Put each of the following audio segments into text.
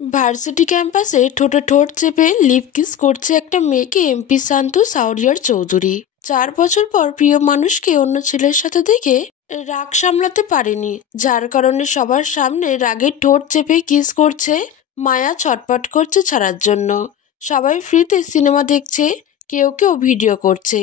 Varsity ক্যাম্পাসে ঠোঁটে ঠোঁট চেপে লিপ কিস করছে একটা মেয়েকে এমপি শান্তু সাউরিয়ার চৌধুরী। 4 বছর পর প্রিয় মানুষকে অন্য ছেলের সাথে দেখে রাগ সামলাতে পারেনি, যার কারণে সবার সামনে রাগের ঠোঁট চেপে কিস করছে। মায়া ছটপট করছে ছাড়ার জন্য। সবাই ফ্রিতে সিনেমা দেখছে, কেউ কেউ ভিডিও করছে।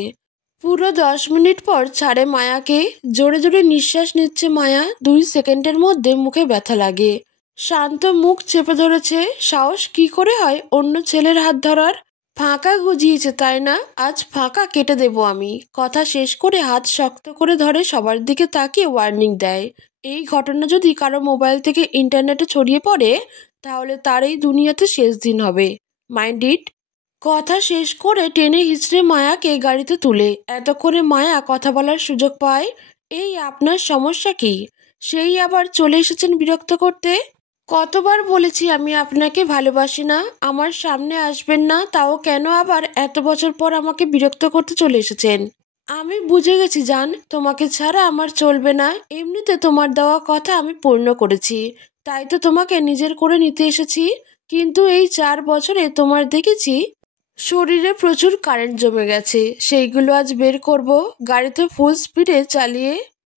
পুরো 10 মিনিট পর ছাড়ে মায়াকে। জোরে জোরে নিঃশ্বাস নিচ্ছে মায়া। 2 সেকেন্ডের মধ্যে মুখে ব্যথা লাগে। শান্ত মুখ চেপে ধরেছে। সাহস কি করে হয় অন্য ছেলের হাত ধরার? ফাঁকা গুজিয়েছে তাই না? আজ ফাঁকা কেটে দেব আমি। কথা শেষ করে হাত শক্ত করে ধরে সবার দিকে তাকিয়ে ওয়ার্নিং দেয়, এই ঘটনা যদি কারো মোবাইল থেকে ইন্টারনেটে ছড়িয়ে পড়ে তাহলে তার এই দুনিয়াতে শেষ দিন হবে। Mind it. কথা শেষ করে টেনে হিচড়ে মায়াকে গাড়িতে তুলে। এতক্ষণে মায়া কথা বলার সুযোগ পায়। এই আপনার সমস্যা কি? সেই আবার চলে এসেছেন বিরক্ত করতে। কতবার বলেছি আমি আপনাকে ভালোবাসি না, আমার সামনে আসবেন না, তাও কেন আবার এত বছর পর আমাকে বিরক্ত করতে চলে এসেছেন? আমি বুঝে গেছি জান, তোমাকে ছাড়া আমার চলবে না। এমনিতে তোমার দেওয়া কথা আমি পূর্ণ করেছি, তাই তো তোমাকে নিজের করে নিতে এসেছি। কিন্তু এই 4 বছরে তোমার দেখেছি শরীরে প্রচুর কারেন্ট জমে গেছে, সেইগুলো আজ বের করব। গাড়িতে ফুল স্পিডে চালিয়ে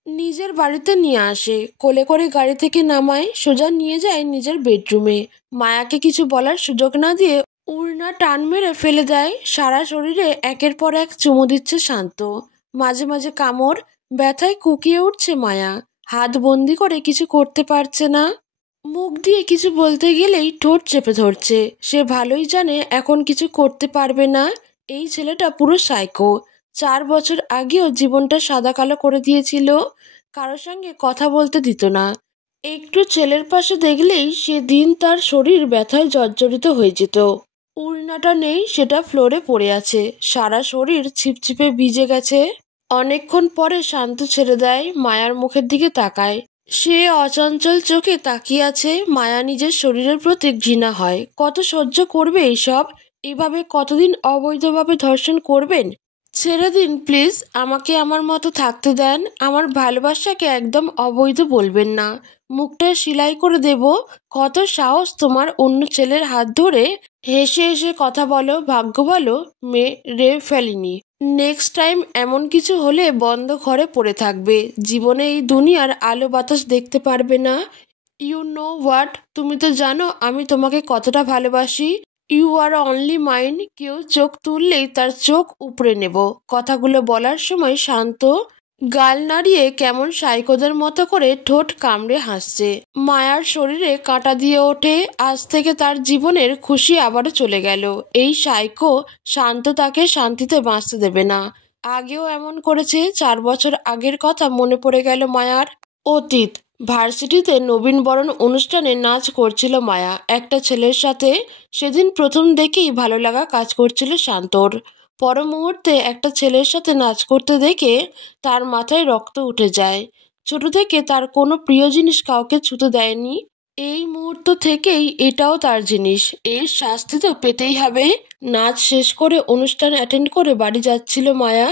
নিজের বাড়িতে নিয়ে আসে। কোলে করে গাড়ি থেকে নামায়, সোজা নিয়ে যায় নিজের বেডরুমে। মায়াকে কিছু বলার সুযোগ না দিয়ে উড়না টান মেরে ফেলে দেয়। সারা শরীরে একের পর এক চুমু দিচ্ছে শান্ত। মাঝে মাঝে কামড়। ব্যথায় কুকিয়ে উঠছে মায়া। হাত বন্দি করে কিছু করতে পারছে না। মুখ দিয়ে কিছু বলতে গেলেই ঠোঁট চেপে ধরছে। সে ভালোই জানে এখন কিছু করতে পারবে না। এই ছেলেটা পুরো সাইকো। 4 বছর আগেও জীবনটা সাদা কালো করে দিয়েছিল। কারোর সঙ্গে কথা বলতে দিত না। একটু ছেলের পাশে দেখলেই সেদিন তার শরীর ব্যথায় জর্জরিত হয়ে যেত। উড়নাটা নেই, সেটা ফ্লোরে পড়ে আছে। সারা শরীর ছিপছিপে ভিজে গেছে। অনেকক্ষণ পরে শান্ত ছেড়ে দেয়, মায়ার মুখের দিকে তাকায়। সে অচঞ্চল চোখে তাকিয়ে আছে। মায়া নিজের শরীরের প্রতি ঘৃণা হয়। কত সহ্য করবে এইসব? এভাবে কতদিন অবৈধভাবে ধর্ষণ করবেন? ছেড়ে দিন প্লিজ, আমাকে আমার মতো থাকতে দেন। আমার ভালোবাসাকে একদম অবৈধ বলবেন না। মুখটা সেলাই করে দেব। কত সাহস তোমার অন্য ছেলের হাত ধরে হেসে হেসে কথা বলো। ভাগ্য ভালো মেরে ফেলিনি। নেক্সট টাইম এমন কিছু হলে বন্ধ ঘরে পড়ে থাকবে। জীবনে এই দুনিয়ার আলো বাতাস দেখতে পারবে না। ইউ নো হোয়াট, তুমি তো জানো আমি তোমাকে কতটা ভালোবাসি। You are only mine. কেউ চোখ তুললেই তার চোখ উপড়ে নেব। কথাগুলো বলার সময় শান্ত গাল নাড়িয়ে কেমন সাইকোদের মতো করে ঠোঁট কামড়ে হাসছে। মায়ার শরীরে কাঁটা দিয়ে ওঠে। আজ থেকে তার জীবনের খুশি আবারও চলে গেল। এই সাইকো শান্ত তাকে শান্তিতে বাঁচতে দেবে না। আগেও এমন করেছে। 4 বছর আগের কথা মনে পড়ে গেল মায়ার। অতীত। ভার্সিটিতে নবীনবরণ অনুষ্ঠানে নাচ করছিল মায়া একটা ছেলের সাথে। সেদিন প্রথম দেখেই ভালো লাগা কাজ করছিল শান্তর। পর মুহূর্তে একটা ছেলের সাথে নাচ করতে দেখে তার মাথায় রক্ত উঠে যায়। ছোট থেকে তার কোনো প্রিয় জিনিস কাউকে ছুতে দেয়নি। এই মুহূর্ত থেকেই এটাও তার জিনিস। এর শাস্তি তো পেতেই হবে। নাচ শেষ করে অনুষ্ঠান অ্যাটেন্ড করে বাড়ি যাচ্ছিল মায়া।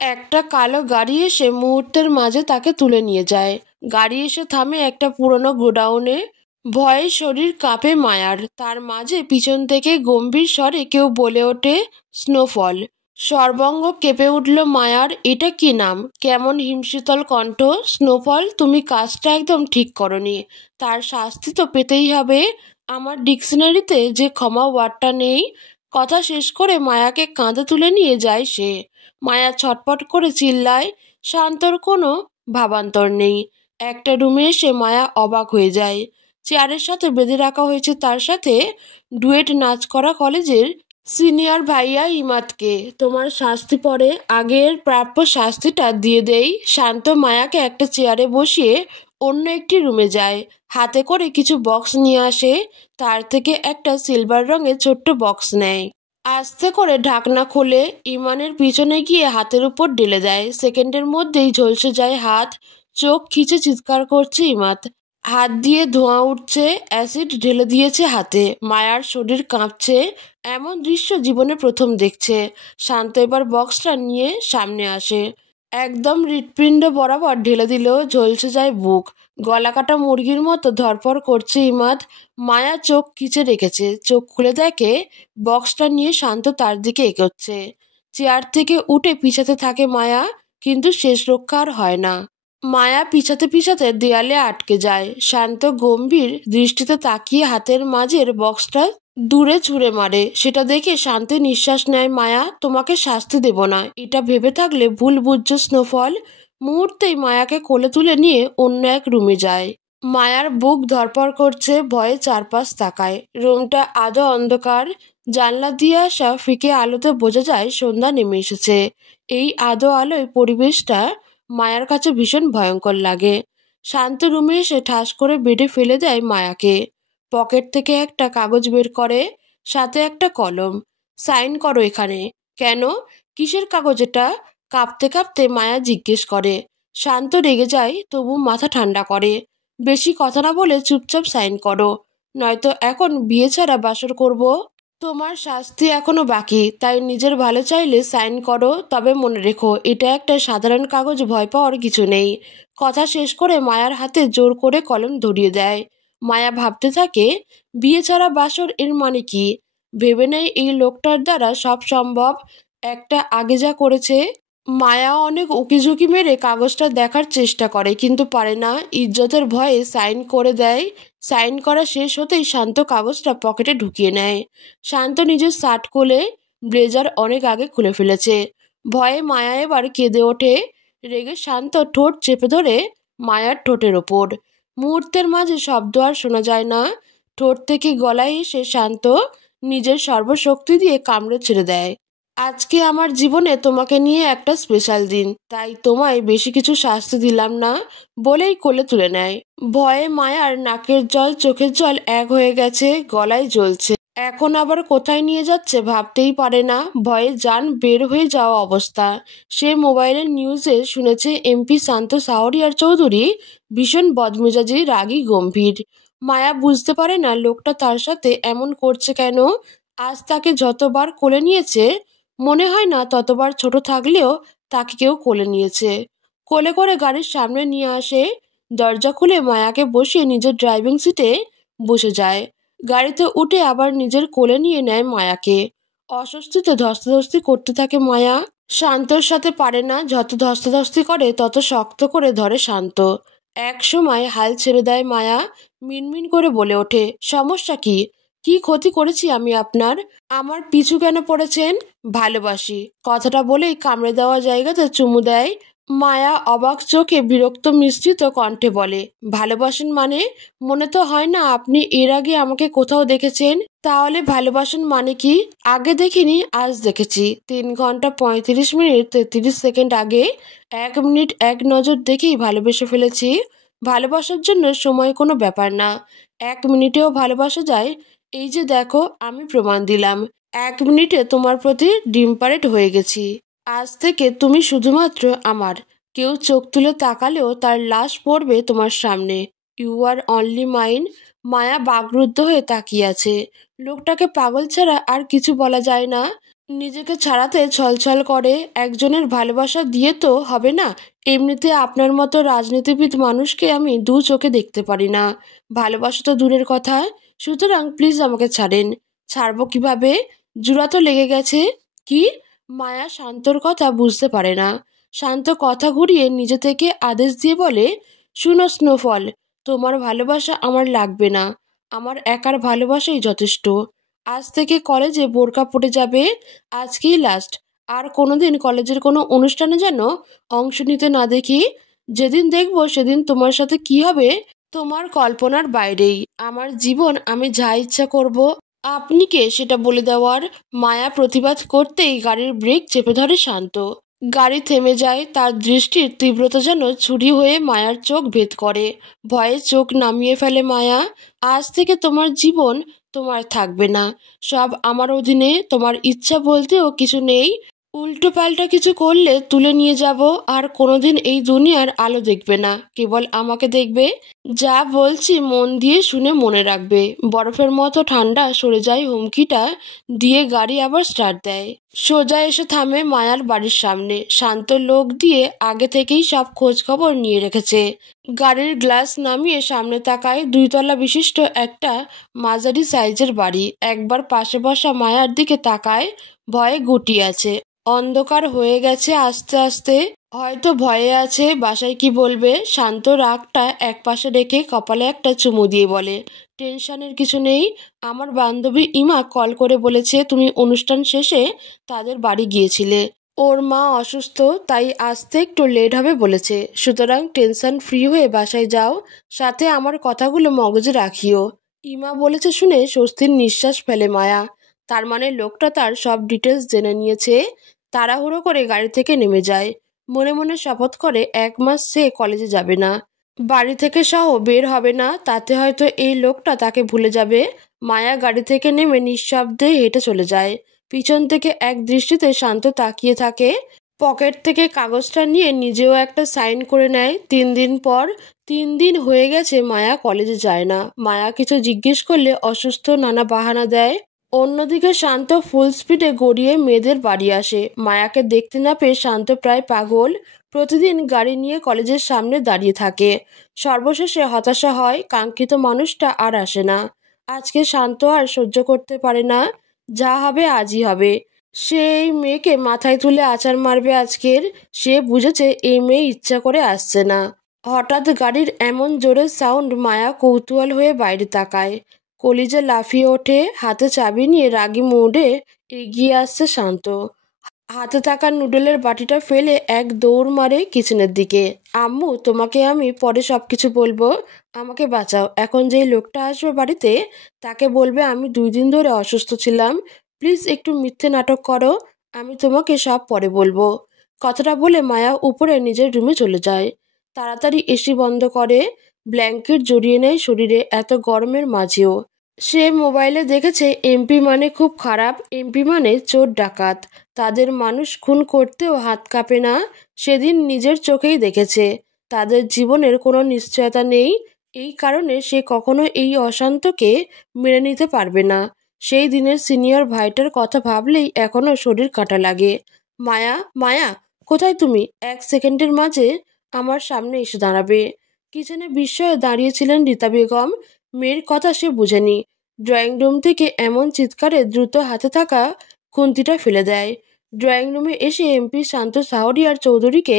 একটা কালো গাড়ি এসে মুহূর্তের মাঝে তাকে তুলে নিয়ে যায়। গাড়ি এসে থামে একটা পুরনো গোডাউনে। ভয়ে শরীর কাঁপে মায়ার। তার মাঝে পিছন থেকে গম্ভীর স্বরে কেউ বলে ওঠে, স্নোফল। সর্বাঙ্গ কেঁপে উঠল মায়ার। এটা কি নাম? কেমন হিমশীতল কণ্ঠ। স্নোফল, তুমি কাজটা একদম ঠিক করনি। তার শাস্তি তো পেতেই হবে। আমার ডিকশনারিতে যে ক্ষমা ওয়ার্ডটা নেই। কথা শেষ করে মায়াকে কাঁধে তুলে নিয়ে যায় সে। মায়া ছটপট করে চিল্লায়। শান্তর কোনো ভাবান্তর নেই। একটা রুমে এসে মায়া অবাক হয়ে যায়। চেয়ারের সাথে বেঁধে রাখা হয়েছে তার সাথে ডুয়েট নাচ করা কলেজের সিনিয়র ভাইয়া ইমাদকে। তোমার শাস্তি পরে, আগের প্রাপ্য শাস্তিটা দিয়ে দেই। শান্ত মায়াকে একটা চেয়ারে বসিয়ে অন্য একটি রুমে যায়। হাতে করে কিছু বক্স নিয়ে আসে। তার থেকে একটা সিলভার রঙের ছোট্ট বক্স নেয়। আস্তে করে ঢাকনা খুলে ইমানের পিছনে গিয়ে হাতের উপর ঢেলে দেয়। সেকেন্ডের মধ্যেই ঝলসে যায় হাত। চোখ খিচে চিৎকার করছে ইমাদ। হাত দিয়ে ধোঁয়া উঠছে। অ্যাসিড ঢেলে দিয়েছে হাতে। মায়ার শরীর কাঁপছে। এমন দৃশ্য জীবনে প্রথম দেখছে। শান্ত এবার বক্সটা নিয়ে সামনে আসে। একদম হৃৎপিণ্ড বরাবর ঢেলে দিল, ঝলসে যায় বুক। গলা কাটা মুরগির মতো ধরপড় করছে ইমাদ। মায়া চোখ কিচে রেখেছে, চোখ খুলে দেখে বক্সটা নিয়ে শান্ত তার দিকে এগোচ্ছে। চেয়ার থেকে উঠে পিছাতে থাকে মায়া, কিন্তু শেষ রক্ষা আর হয় না। মায়া পিছাতে পিছাতে দেয়ালে আটকে যায়। শান্ত গম্ভীর দৃষ্টিতে তাকিয়ে হাতের মাঝের বক্সটা দূরে ছুঁড়ে মারে। সেটা দেখে শান্তি নিঃশ্বাস নেয় মায়া। তোমাকে শাস্তি দেব না, এটা ভেবে থাকলে ভুল বুঝছো স্নোফল। মুহূর্তেই মায়াকে কোলে তুলে নিয়ে অন্য এক রুমে যায়। মায়ার বুক ধরপড় করছে, ভয়ে চারপাশ তাকায়। রুমটা আধো অন্ধকার, জানলা দিয়ে আসা ফিকে আলোতে বোঝা যায় সন্ধ্যা নেমে এসেছে। এই আধো আলোয় পরিবেশটা মায়ার কাছে ভীষণ ভয়ঙ্কর লাগে। শান্ত রুমে এসে ঠাস করে বেডে ফেলে দেয় মায়াকে। পকেট থেকে একটা কাগজ বের করে, সাথে একটা কলম। সাইন করো এখানে। কেন? কিসের কাগজ এটা? কাঁপতে কাঁপতে মায়া জিজ্ঞেস করে। শান্ত রেগে যায়, তবু মাথা ঠান্ডা করে। বেশি কথা না বলে চুপচাপ সাইন করো, নয়তো এখন বিয়ে ছাড়া বাসর করব। তোমার শাস্তি এখনো বাকি, তাই নিজের ভালো চাইলে সাইন করো। তবে মনে রেখো, এটা একটা সাধারণ কাগজ, ভয় পাওয়ার কিছু নেই। কথা শেষ করে মায়ার হাতে জোর করে কলম ধরিয়ে দেয়। মায়া ভাবতে থাকে, বিয়ে ছাড়া বাসর এর মানে কি? ভেবে নেয় এই লোকটার দ্বারা সব সম্ভব। একটা আগে যা করেছে। মায়া অনেক উকিঝুঁকি মেরে কাগজটা দেখার চেষ্টা করে, কিন্তু পারে না। ইজ্জতের ভয়ে সাইন করে দেয়। সাইন করা শেষ হতেই শান্ত কাগজটা পকেটে ঢুকিয়ে নেয়। শান্ত নিজের শার্ট খুলে ব্লেজার অনেক আগে খুলে ফেলেছে। ভয়ে মায়া এবার কেঁদে ওঠে। রেগে শান্ত ঠোঁট চেপে ধরে মায়ার ঠোঁটের ওপর। মুহূর্তের মাঝে শব্দ আর শোনা যায় না। ঠোঁট থেকে গলায় এসে শান্ত নিজের সর্বশক্তি দিয়ে কামড়ে ছেড়ে দেয়। আজকে আমার জীবনে তোমাকে নিয়ে একটা স্পেশাল দিন, তাই তোমায় বেশি কিছু শাস্তি দিলাম না, বলেই কোলে তুলে নেয়। ভয়ে মায়ার নাকের জল চোখের জল এক হয়ে গেছে, গলায় জ্বলছে। এখন আবার কোথায় নিয়ে যাচ্ছে ভাবতেই পারে না। ভয়ে জান বের হয়ে যাওয়া অবস্থা। সে মোবাইলের নিউজে শুনেছে এমপি শান্ত শাহরিয়ার চৌধুরী ভীষণ বদমেজাজি, রাগী, গম্ভীর। মায়া বুঝতে পারে না লোকটা তার সাথে এমন করছে কেন। আজ তাকে যতবার কোলে নিয়েছে, মনে হয় না ততবার ছোট থাকলেও তাকে কেউ কোলে নিয়েছে। কোলে করে গাড়ির সামনে নিয়ে আসে। দরজা খুলে মায়াকে বসিয়ে নিজের ড্রাইভিং সিটে বসে যায়। গাড়িতে উঠে আবার নিজের কোলে নিয়ে নেয় মায়াকে। অস্বস্তিতে ধস্তাধস্তি করতে থাকে মায়া। শান্তর সাথে পারে না, যত ধস্তাধস্তি করে তত শক্ত করে ধরে শান্ত। এক সময় হাল ছেড়ে দেয় মায়া। মিনমিন করে বলে ওঠে, সমস্যা কি? কি ক্ষতি করেছি আমি আপনার? আমার পিছু কেন পড়েছেন? ভালোবাসি, কথাটা বলেই কামড়ে দেওয়া জায়গাতে চুমু দেয়। মায়া অবাক চোখে বিরক্ত মিশ্রিত কণ্ঠে বলে, ভালোবাসেন মানে? মনে তো হয় না আপনি এর আগে আমাকে কোথাও দেখেছেন। তাহলে ভালোবাসেন মানে কি? আগে দেখিনি, আজ দেখেছি। 3 ঘন্টা 35 মিনিট 33 সেকেন্ড আগে 1 মিনিট এক নজর দেখেই ভালোবেসে ফেলেছি। ভালোবাসার জন্য সময় কোনো ব্যাপার না, 1 মিনিটেও ভালোবাসা যায়। এই যে দেখো, আমি প্রমাণ দিলাম। 1 মিনিটে তোমার প্রতি ডিম্পারেট হয়ে গেছি। আজ থেকে তুমি শুধুমাত্র আমার। কেউ চোখ তুলে তাকালেও তার লাশ পড়বে তোমার সামনে। You are only mine. Maya বাকরুদ্ধ হয়ে তাকিয়ে আছে। লোকটাকে পাগল ছাড়া আর কিছু বলা যায় না। নিজেকে ছাড়াতে ছলছল করে। একজনের ভালোবাসা দিয়ে তো হবে না। এমনিতে আপনার মতো রাজনীতিবিদ মানুষকে আমি 2 চোখে দেখতে পারি না। ভালোবাসা তো দূরের কথা। সুতরাং প্লিজ আমাকে ছাড়েন। ছাড়বো কিভাবে? জোড়া তো লেগে গেছে। কি? মায়া শান্তর কথা বুঝতে পারে না। শান্ত কথা ঘুরিয়ে নিজে থেকে আদেশ দিয়ে বলে, শুনো স্নোফল, তোমার ভালোবাসা আমার লাগবে না। আমার একার ভালোবাসাই যথেষ্ট। আজ থেকে কলেজে বোরকা পরে যাবে। আজকেই লাস্ট। আর কোনোদিন কলেজের কোনো অনুষ্ঠানে যেন অংশ নিতে না দেখি। যেদিন দেখব সেদিন তোমার সাথে কি হবে তোমার কল্পনার বাইরেই। আমার জীবন, আমি যা ইচ্ছা করব। আপনি কে সেটা বলে দেওয়ার? মায়া প্রতিবাদ করতেই গাড়ির ব্রেক চেপে ধরে শান্ত। গাড়ি থেমে যায়। তার দৃষ্টির তীব্রতা যেন ছুরি হয়ে মায়ার চোখ ভেদ করে। ভয়ে চোখ নামিয়ে ফেলে মায়া। আজ থেকে তোমার জীবন তোমার থাকবে না। সব আমার অধীনে। তোমার ইচ্ছা বলতেও কিছু নেই। উল্টো পাল্টা কিছু করলে তুলে নিয়ে যাব। আর কোনোদিন এই দুনিয়ার আলো দেখবে না, কেবল আমাকে দেখবে। যা বলছি মন দিয়ে শুনে মনে রাখবে। বরফের মতো ঠান্ডা সরে যায় হুমকিটা দিয়ে গাড়ি আবার স্টার্ট দেয়। সোজা এসে থামে মায়ার বাড়ির সামনে। শান্ত লোক দিয়ে আগে থেকেই সব খোঁজ খবর নিয়ে রেখেছে। গাড়ির গ্লাস নামিয়ে সামনে তাকায় 2 তলা বিশিষ্ট একটা মাঝারি সাইজের বাড়ি। একবার পাশে বসা মায়ার দিকে তাকায়, ভয়ে গুটিয়ে আছে। অন্ধকার হয়ে গেছে আস্তে আস্তে। হয়তো ভয়ে আছে, বাসায় কি বলবে। শান্ত রাগটা একপাশে রেখে কপালে একটা চুমু দিয়ে বলে, টেনশনের কিছু নেই। আমার বান্ধবী ইমা কল করে বলেছে তুমি অনুষ্ঠান শেষে তাদের বাড়ি গিয়েছিলে। ওর মা অসুস্থ, তাই আসতে একটু লেট হবে বলেছে। সুতরাং টেনশন ফ্রি হয়ে বাসায় যাও, সাথে আমার কথাগুলো মগজে রাখিও। ইমা বলেছে শুনে স্বস্তির নিঃশ্বাস ফেলে মায়া। তার মানে লোকটা তার সব ডিটেলস জেনে নিয়েছে। তাড়াহুড়ো করে গাড়ি থেকে নেমে যায়। মনে মনে শপথ করে 1 মাস সে কলেজে যাবে না, বাড়ি থেকে সহ বের হবে না। তাতে হয়তো এই লোকটা তাকে ভুলে যাবে। মায়া গাড়ি থেকে নেমে নিঃশব্দে হেঁটে চলে যায়। পিছন থেকে এক দৃষ্টিতে শান্ত তাকিয়ে থাকে। পকেট থেকে কাগজটা নিয়ে নিজেও একটা সাইন করে নেয়। 3 দিন পর। 3 দিন হয়ে গেছে মায়া কলেজে যায় না। মায়া কিছু জিজ্ঞেস করলে অসুস্থ নানা বাহানা দেয়। অন্যদিকে শান্ত ফুল স্পিডে গড়িয়ে মেয়েদের বাড়ি আসে। মায়াকে দেখতে না পেয়ে শান্ত প্রায় পাগল। প্রতিদিন গাড়ি নিয়ে কলেজের সামনে দাঁড়িয়ে থাকে। সর্বশেষে হতাশা হয়, কাঙ্ক্ষিত মানুষটা আর আসে না। আজকে শান্ত আর সহ্য করতে পারে না। যা হবে আজই হবে। সে এই মেয়েকে মাথায় তুলে আছাড় মারবে আজকের। সে বুঝেছে এই মেয়ে ইচ্ছা করে আসছে না। হঠাৎ গাড়ির এমন জোরে সাউন্ড, মায়া কৌতূহল হয়ে বাইরে তাকায়। কলিজা লাফিয়ে ওঠে। হাতে চাবি নিয়ে রাগী মুডে এগিয়ে আসছে শান্ত। হাতে থাকা নুডলের বাটিটা ফেলে এক দৌড় মারে কিচেনের দিকে। আম্মু, তোমাকে আমি পরে সবকিছু বলবো। আমাকে বাঁচাও। এখন যেই লোকটা আসবে বাড়িতে তাকে বলবে আমি 2 দিন ধরে অসুস্থ ছিলাম। প্লিজ একটু মিথ্যে নাটক করো, আমি তোমাকে সব পরে বলবো। কথাটা বলে মায়া উপরে নিজের রুমে চলে যায়। তাড়াতাড়ি এসি বন্ধ করে। ব্ল্যাঙ্কেট জড়িয়ে নেয় শরীরে এত গরমের মাঝেও। সে মোবাইলে দেখেছে এমপি মানে খুব খারাপ, এমপি মানে চোর ডাকাত। তাদের মানুষ খুন করতেও হাত কাঁপে না। সেদিন নিজের চোখেই দেখেছে। তাদের জীবনের কোনো নিশ্চয়তা নেই। এই কারণে সে কখনো এই অশান্তকে মেনে নিতে পারবে না। সেই দিনের সিনিয়র ভাইটার কথা ভাবলেই এখনো শরীর কাঁটা লাগে। মায়া, মায়া, কোথায় তুমি? 1 সেকেন্ডের মাঝে আমার সামনে এসে দাঁড়াবে। কিচেনে বিস্ময়ে দাঁড়িয়েছিলেন রীতা বেগম। মেয়ের কথা সে বুঝেনি। ড্রয়িং রুম থেকে এমন চিৎকারে দ্রুত হাতে থাকা খুন্তিটা ফেলে দেয়। ড্রয়িং রুমে এসে এমপি শান্ত সাহরিয়ার চৌধুরীকে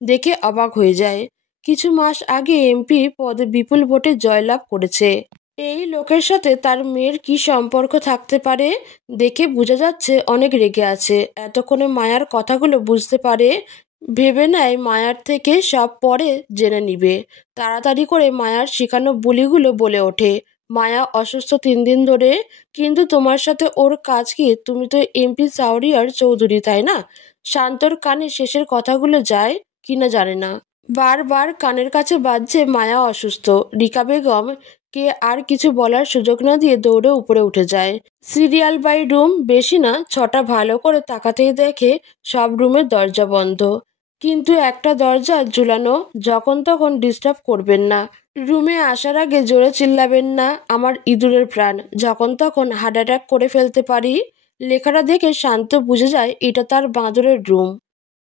দেখে অবাক হয়ে যায়। কিছু মাস আগে এমপি পদে বিপুল ভোটে জয়লাভ করেছে। এই লোকের সাথে তার মেয়ের কি সম্পর্ক থাকতে পারে? দেখে বোঝা যাচ্ছে অনেক রেগে আছে। এতক্ষণে মায়ার কথাগুলো বুঝতে পারে। ভেবে নেয় মায়ার থেকে সব পরে জেনে নিবে। তাড়াতাড়ি করে মায়ার শেখানো বুলিগুলো বলে ওঠে। মায়া অসুস্থ 3 দিন ধরে। কিন্তু তোমার সাথে ওর কাজ কি? তুমি তো এমপি সাউরিয়ার চৌধুরী, তাই না? শান্তর কানে শেষের কথাগুলো যায় কিনা জানে না। বারবার কানের কাছে বাজছে মায়া অসুস্থ। রিকা বেগম কে আর কিছু বলার সুযোগ না দিয়ে দৌড়ে উপরে উঠে যায়। সিরিয়াল বাই রুম, বেশি না 6টা। ভালো করে তাকাতেই দেখে সব রুমের দরজা বন্ধ। কিন্তু একটা দরজা ঝুলানো। যখন তখন ডিস্টার্ব করবেন না। রুমে আসার আগে জোরে চিল্লাবেন না, আমার ইঁদুরের প্রাণ। যখন তখন হার্ট অ্যাটাক করে ফেলতে পারি। লেখাটা দেখে শান্ত বুঝে যায় এটা তার বাঁদরের রুম।